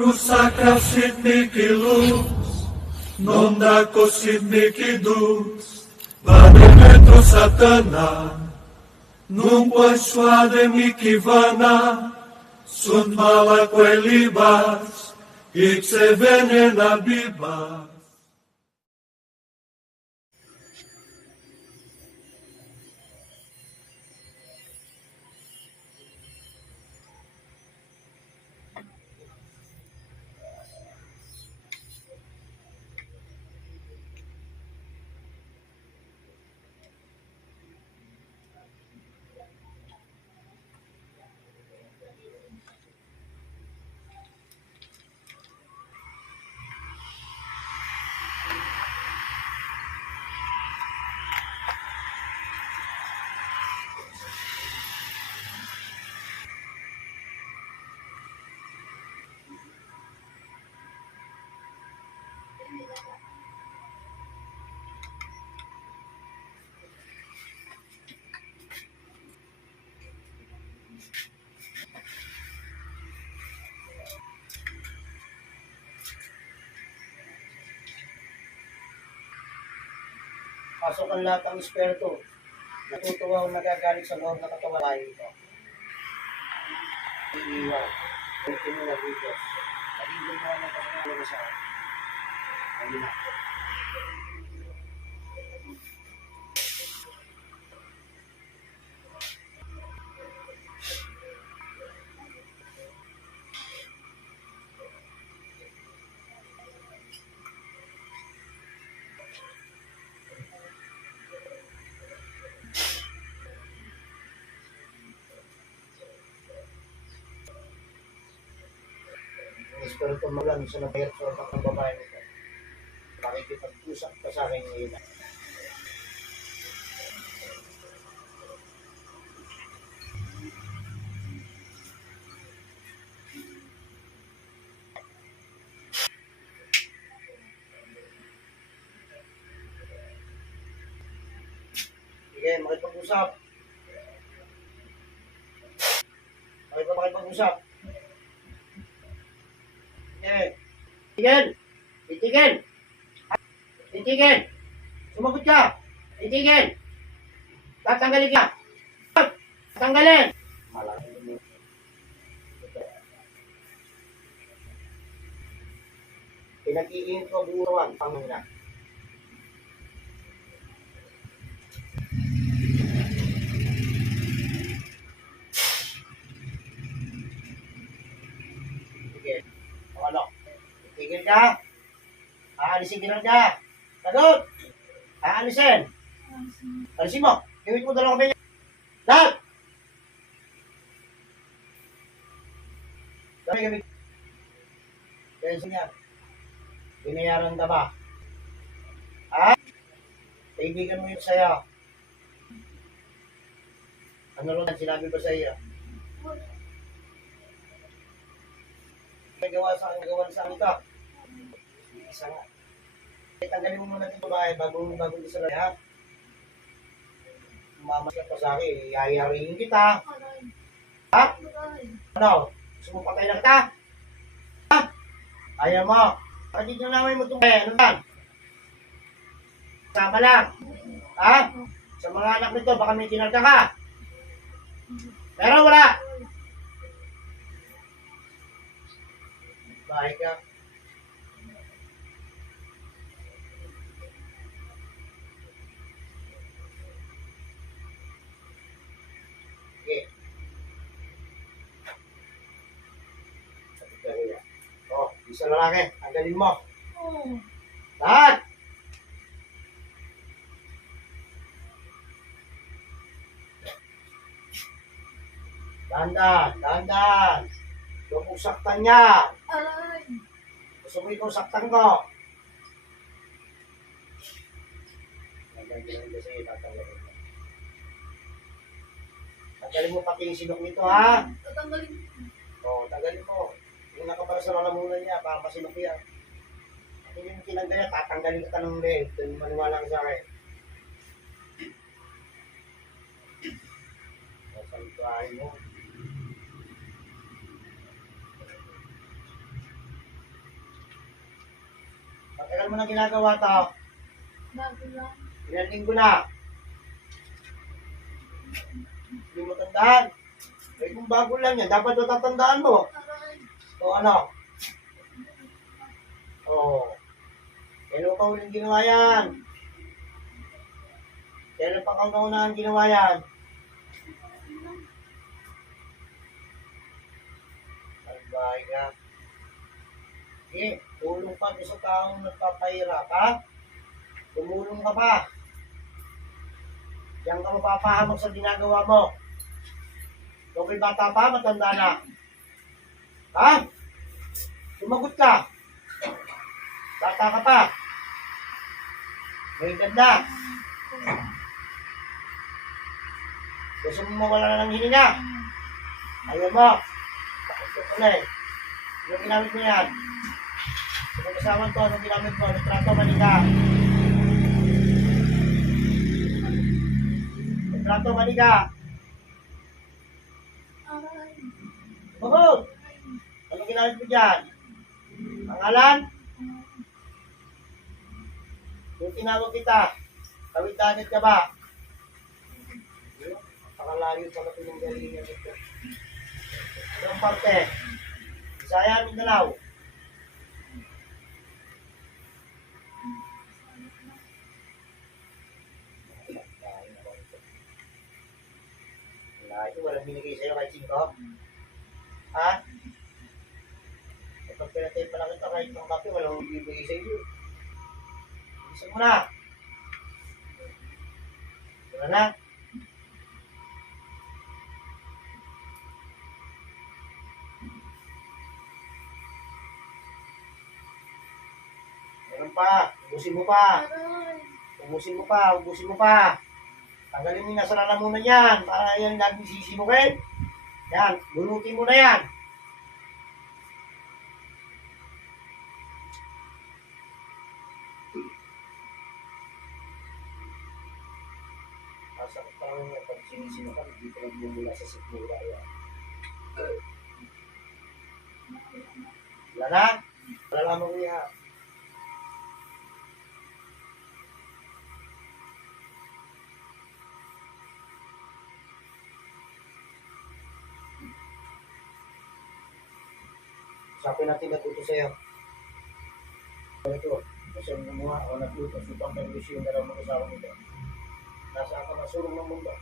Rusaka sidniki luz, non dako sidniki dus, bademetro satana, nung pwaswade mikivana, sun malakwe libas, ikse venena bibas. Pasok ang lahat ng espiritu. Natutuwa ang nagagalit sa loob ng katawan bahay ito. Iiwan. Ultimo na Diyos. Pagiging mo ng kapangalan sa akin. Ayun na. Espiritu mo lang sa nabahirap sa utak ng babae nito. Pakikipag-usap ka sa akin ngayon. Sige, makipag-usap. Makipag-usap. Titigil! Titigil! Titigil! Sumagot ka! Titigil! Tatanggalin ka! Tatanggalin! Pinag-iinit ko buruan. Panguna. Titigil. Ano? Tigil ka. Aalisin ka lang ka. Sagot. Aalisin. Alisin mo. Gawin mo dalawang kami. Lahat. Gawin. Alisin yan. Binayaran ka ba? Ha? Kaibigan mo yun sa'yo. Ano rin sinabi ba sa iyo? Nagawa sa akin ito. Isa nga. Tanggalin mo muna itong babae bago isa lang, ha? Umamas ka pa sa akin, yayarihin kita. Ha? Ano? Gusto mo patay lang kita? Ha? Ayaw mo. Pati nyo namin mo itong ano lang? Sama lang. Ha? Sa mga anak nito, baka may kinarga ka. Pero wala. Bahay ka. Okay. Oh, isa lalaki. Tanggalin mo. Lahat. Dandan, dandan. Huwag mong saktan niya. Gusto mo itong saktan ko. Tanggalin mo pati yung sinok nito, ha? Tatanggalin. Oo, tanggalin mo. Yung nakapara sa lalamunan niya, para masinok yan. At yung tinanggal, tatanggalin ka ng leg. Maniwala ka sa akin. Saan ito ay mo? Matagal mo na ginagawa to. Bago lang. Ilang linggo na. Hindi mo tandaan. Eh kung bago lang yan, dapat mo tatandaan mo. Aray. O ano? O. Kailan pa ulit ginawa yan? Kailan pa kauna-unahan ginawa yan? Albay ka. Eh, tulong pa sa taong nagpapahirap, ha? Tumulong ka pa. Diyan ka mapapahamak sa ginagawa mo. Kung may bata pa, matanda na. Ha? Sumagot ka. Bata ka pa. May ganda. Gusto mo mawala na ng hininga? Ayaw mo. Bakit ka pala eh? Anong ginamit mo yan? Sa pag-asawan ko, anong ginamit mo? Retrato, manika. Retrato, manika. Aray. Bukod! Anong ginamit mo dyan? Pangalan? Yung tinawag kita, kawit-danit ka ba? Pakalayo pa na pinanggalingan ito. Itong parte, Bisaya, Mindanao. Wala ito, walang binigay sa'yo kahit 5. Ha? Kapag pinatay pa lang ito kahit ng kape, walang bibigay sa'yo. Gusto mo na. Wala na. Meron pa. Ubusin mo pa. Aray. Ubusin mo pa. Ubusin mo pa. Tanggalin mo yung nasa lalamunan yan. Para yan laging sisimukin. Yan. Bunutin mo na yan. Masakit pa rin yung pag sinisimukan. Hindi ko nagmumula sa sikmura yan. Wala na. Malalaman ko yan. Sabi natin natuto sa'yo. Ito, kasi ang gumawa o natuto, supang permisyon na lang mag-asawa nito. Nasa ako masulong ng mundo.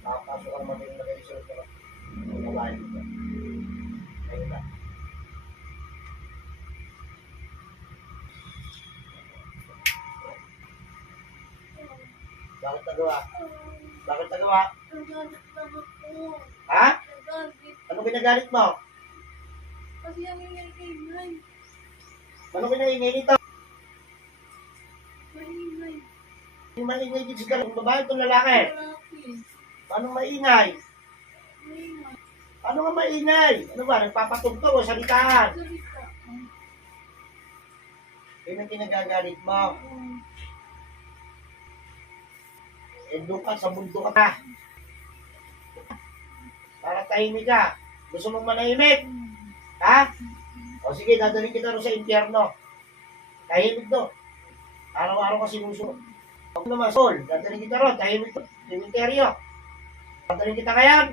Nakapasok ang magaling na kayo sa ito. Nalayo nito. Ayun na. Bakit nagawa? Bakit nagawa? Nagalit lang ako. Ha? Nagalit. Ano pinagalit mo? Kasi ang ingay-ingay. Ano pinaingay nito? Maingay. Yung maingay dito sa galong babae itong lalaki. Lalaki. Paano maingay? Maingay. Ano nga maingay? Ano ba? Nagpapatugtog o salitaan? Salita. Yun ang kinagagalit mo. Eh doon ka, sa mundo ka pa. Para tahimik ka. Gusto mong manahimik? Ha? O sige, dadalhin kita rin sa impyerno. Tahimik doon. Araw-araw ka sinusunod. Huwag naman, Sol, dadalhin kita rin. Tahimik doon. Cemeteryo. Dadalhin kita ngayon.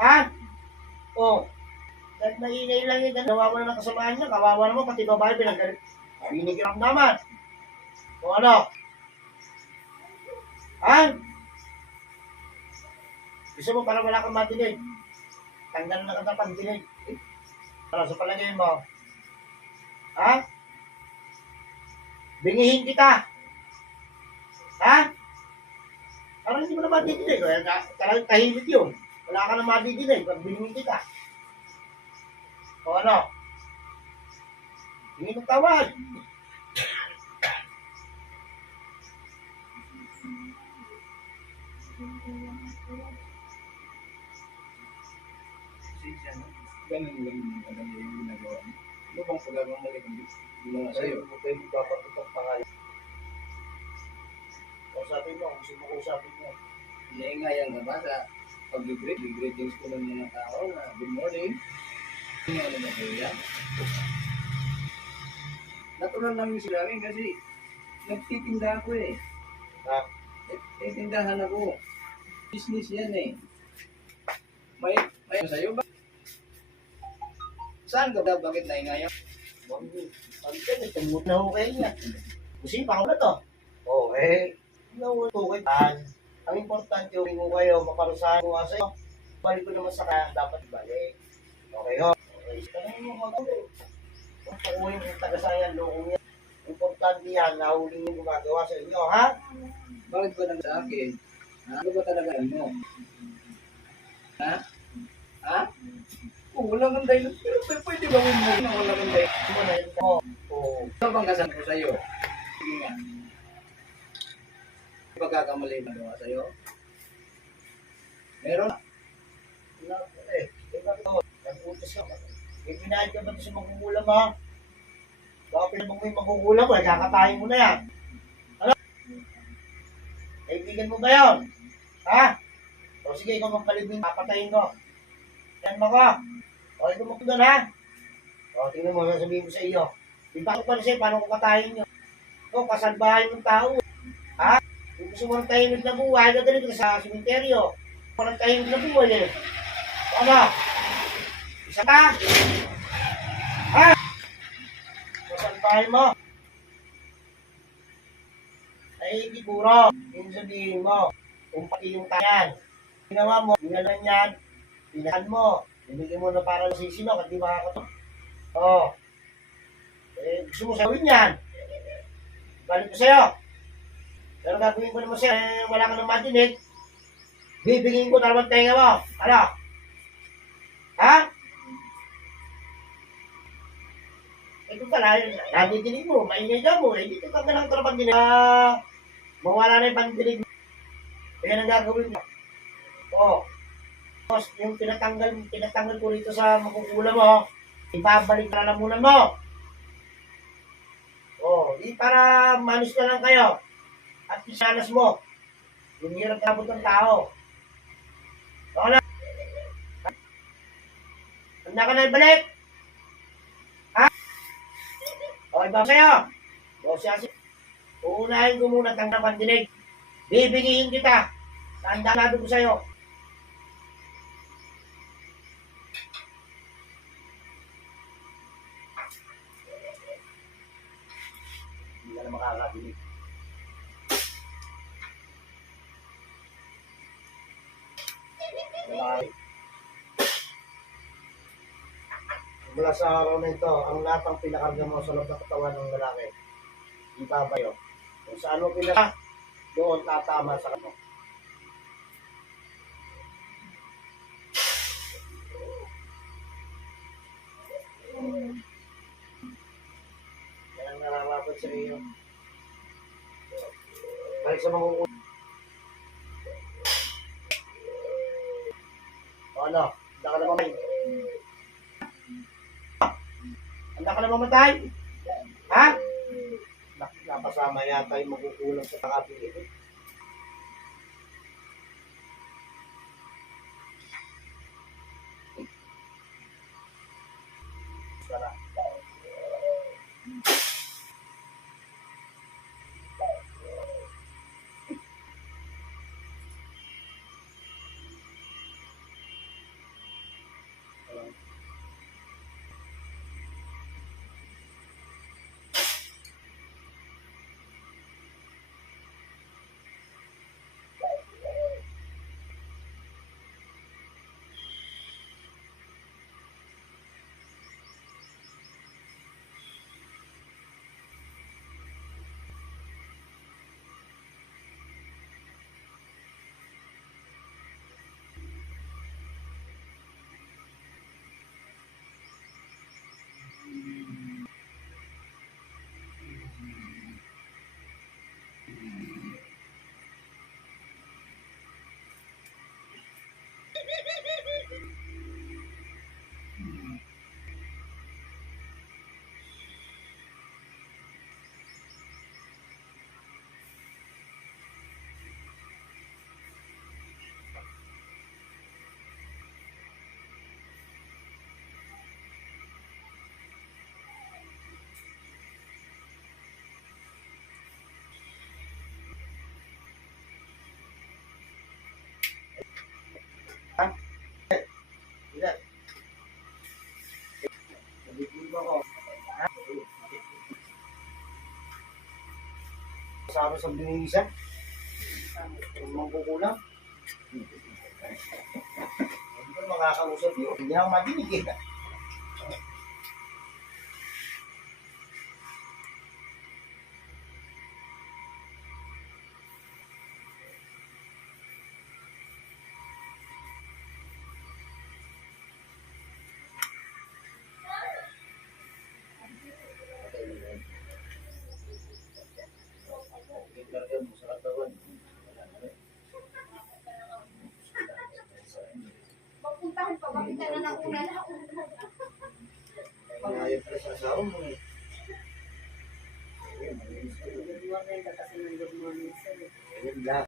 Ha? O. Dahil maingay lang yun. Gawa mo na ng kasamaan niya. Kawawa naman, pati babae pinagalit. Binigiram naman. O ano? Ha? Gusto mo para wala kang matinig. Tanggal na ka ng dinig. Ano sa palagay mo? Ha? Bingihin kita. Ha? Parang hindi mo na madidinig. Talagang tahimik yun. Wala ka na madidinig pag biningin kita. O ano? Hindi mo tawad. Ganun lang yung madali yung ginagawa mo. Ano bang pagkakamali kung di mo nga sa'yo? Sa'yo, kayo magpapaputok pangalan. Kausapin mo, gusto mo kausapin mo. Naingayan ka ba sa pag-greetings ko ng mga tao na good morning? Ano na kayo yan? natural lang yung sila rin kasi nagtitinda ako eh. Ha? Nagtitindahan ako. Business yan eh. May sa'yo ba? Saan ka ba? Bakit naingayon? Sabi ko, may tumut na ho kayo niya. Usipa ko na to. Okay. Nauutukin. Ang importante yung ko kayo, maparusahan ko nga sa'yo. Balik ko naman sa kaya, dapat ibalik. Okay ho. Okay. Tanong mo ako. Kung pakuhin yung tagasayan, lokong yan. Importante yan, nahuli yung gumagawa sa inyo, ha? Bakit ba nang sa akin? Ano ba talaga mo? Ha? Ha? Kung wala kang dahil, pero pwede ba mo na wala kang dahil? Ano na yun mo? Oo. Ano bang kasama ko sa'yo? Sige nga. Pagkakamali ba gawa sa'yo? Meron? Nag-utos ka. Ipinahin ka ba ito sa magugulang mo? Baka pinabang mo yung magugulang mo, kakatayin mo na yan. Ano? Kaibigan mo ba yun? Ha? O sige, ikaw magpalibing, papatayin ko. Yan mo ko. O, ikaw mo doon, ha? O, tingnan mo, sasabihin ko sa iyo. Di ba ako pa siya, paano ko katayin nyo? Ito, kasalbahan yung tao. Ha? Kung gusto mo ng tahimik na buhay, gagaling ka sa simenteryo. Walang tahimik na buhay, eh. Ano? Isa ka? Ha? Kasalbahan mo? Ay, siguro. Yung sabihin mo, kung pati yung tayan. Ginawa mo, ginalan yan, pinahan mo, binigyan mo na para sisinok at di makakato. Oo. Gusto mo sawin yan. Balik ko sa'yo. Pero gagawin ko naman sa'yo, wala ka nang matinig. Bibigyan ko dalawang tenga mo. Ano? Ha? Ito pala, nadidinig mo, maingay ka mo, hindi ka lang talagang pandinig. Mawala na yung pandinig mo. Kaya nang gagawin mo. Oo. Tapos, yung tinatanggal ko rito sa makukulam mo, ibabalik na lamunan mo. Oo. Di para manis na lang kayo. At isanas mo. Yung hirap kabot ng tao. Oo na. Handa ka na ibalik? Ha? O, iba sa'yo. O, siya. Uunahin ko muna tang pandinig. Bibigyan kita. Tandaan ko sa'yo. Hindi ka na makakabilig. Mula sa araw na ito, ang lahat ng pinakarga mo sa loob ng katawan ng lalaki, ibabayo. Kung saan mo pinaka, doon tatama sa kamo. Yan ang nararapat sa iyo. Balik sa mga ulo. O ano? Handa ka na mamatay? Handa ka na mamatay? Ha? Napasama yata yung magugulang sa takapin. Tara. kasama sa binilisan. Huwag mong kukulang. Hindi ko makakausap yun. Hindi ako madinig eh. Magpuntahan pa, bakit ka na ng una na ako? Ayaw pala sa asawa mo eh. Good morning, kasi ng good morning sir. Ayun lang.